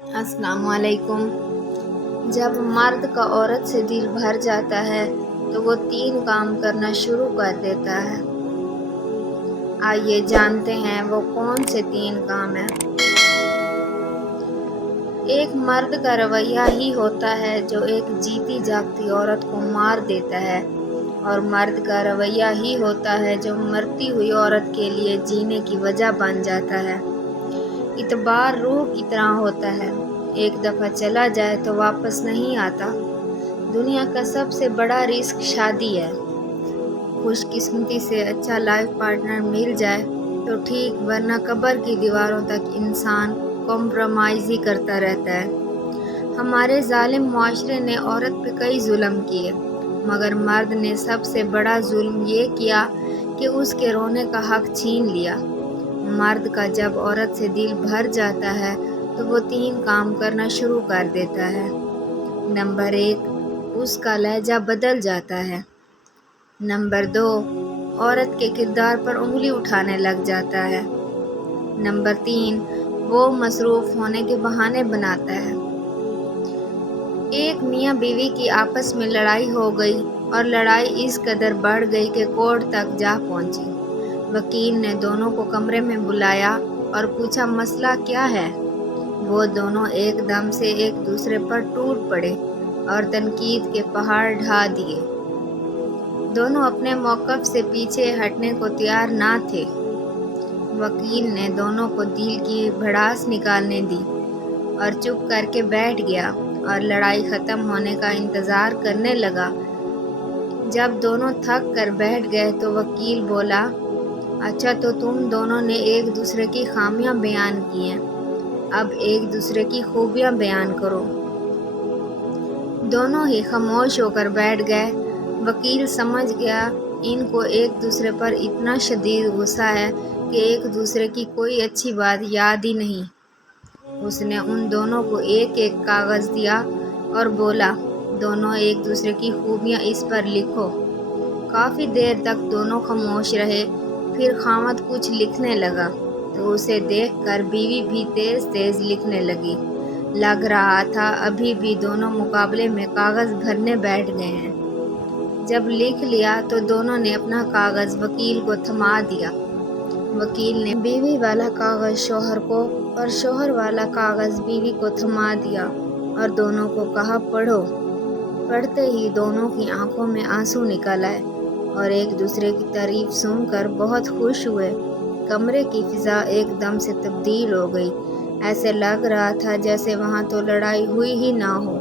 السلام علیکم۔ جب مرد کا عورت سے دل بھر جاتا ہے تو وہ 3 کام کرنا شروع کر دیتا ہے۔ آئیے جانتے ہیں وہ کون سے 3 کام ہیں۔ ایک مرد کا رویہ ہی ہوتا ہے جو ایک جیتی جاگتی عورت کو مار دیتا ہے، اور مرد کا رویہ ہی ہوتا ہے جو مرتی ہوئی عورت کے لیے جینے کی وجہ بن جاتا ہے۔ اعتبار روح کی طرح ہوتا ہے، ایک دفعہ چلا جائے تو واپس نہیں آتا۔ دنیا کا سب سے بڑا رزق شادی ہے۔ خوش قسمتی سے اچھا لائف پارٹنر مل جائے تو ٹھیک، ورنہ قبر کی دیواروں تک انسان کمپرومائز ہی کرتا رہتا ہے۔ ہمارے ظالم معاشرے نے عورت پہ کئی ظلم کیے، مگر مرد نے سب سے بڑا ظلم یہ کیا کہ اس کے رونے کا حق چھین لیا۔ مرد کا جب عورت سے دل بھر جاتا ہے تو وہ 3 کام کرنا شروع کر دیتا ہے۔ نمبر 1، اس کا لہجہ بدل جاتا ہے۔ نمبر 2، عورت کے کردار پر انگلی اٹھانے لگ جاتا ہے۔ نمبر 3، وہ مصروف ہونے کے بہانے بناتا ہے۔ ایک میاں بیوی کی آپس میں لڑائی ہو گئی، اور لڑائی اس قدر بڑھ گئی کہ کورٹ تک جا پہنچی۔ وکیل نے دونوں کو کمرے میں بلایا اور پوچھا مسئلہ کیا ہے؟ وہ دونوں ایک دم سے ایک دوسرے پر ٹوٹ پڑے اور تنقید کے پہاڑ ڈھا دیے۔ دونوں اپنے موقف سے پیچھے ہٹنے کو تیار نہ تھے۔ وکیل نے دونوں کو دل کی بھڑاس نکالنے دی اور چپ کر کے بیٹھ گیا اور لڑائی ختم ہونے کا انتظار کرنے لگا۔ جب دونوں تھک کر بیٹھ گئے تو وکیل بولا، اچھا تو تم دونوں نے ایک دوسرے کی خامیاں بیان کی ہیں، اب ایک دوسرے کی خوبیاں بیان کرو۔ دونوں ہی خاموش ہو کر بیٹھ گئے۔ وکیل سمجھ گیا ان کو ایک دوسرے پر اتنا شدید غصہ ہے کہ ایک دوسرے کی کوئی اچھی بات یاد ہی نہیں۔ اس نے ان دونوں کو ایک ایک کاغذ دیا اور بولا، دونوں ایک دوسرے کی خوبیاں اس پر لکھو۔ کافی دیر تک دونوں خاموش رہے، پھر خاوند کچھ لکھنے لگا تو اسے دیکھ کر بیوی بھی تیز تیز لکھنے لگی۔ لگ رہا تھا ابھی بھی دونوں مقابلے میں کاغذ بھرنے بیٹھ گئے ہیں۔ جب لکھ لیا تو دونوں نے اپنا کاغذ وکیل کو تھما دیا۔ وکیل نے بیوی والا کاغذ شوہر کو اور شوہر والا کاغذ بیوی کو تھما دیا اور دونوں کو کہا پڑھو۔ پڑھتے ہی دونوں کی آنکھوں میں آنسو نکل آئے اور ایک دوسرے کی تعریف سن کر بہت خوش ہوئے۔ کمرے کی فضا ایک دم سے تبدیل ہو گئی، ایسے لگ رہا تھا جیسے وہاں تو لڑائی ہوئی ہی نہ ہو۔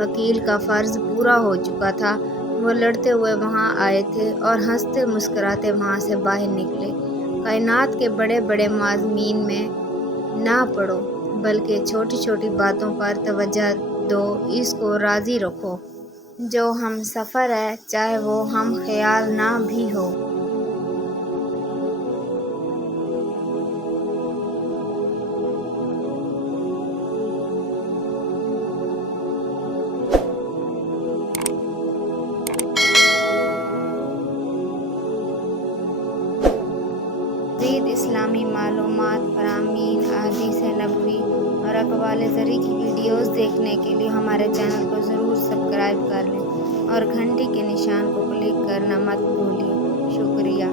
وکیل کا فرض پورا ہو چکا تھا، وہ لڑتے ہوئے وہاں آئے تھے اور ہنستے مسکراتے وہاں سے باہر نکلے۔ کائنات کے بڑے بڑے مضامین میں نہ پڑو، بلکہ چھوٹی چھوٹی باتوں پر توجہ دو، اس کو راضی رکھو۔ جو ہم سفر ہے چاہے وہ ہم خیال نہ بھی ہو۔ مزید اسلامی معلومات، فرامین، احادیث نبوی اور اقوال زرعی کی ویڈیوز دیکھنے کے لیے ہمارے چینل کو ضرور سبسکرائب کر لیں اور گھنٹی کے نشان کو کلک کرنا مت بھولیں۔ شکریہ۔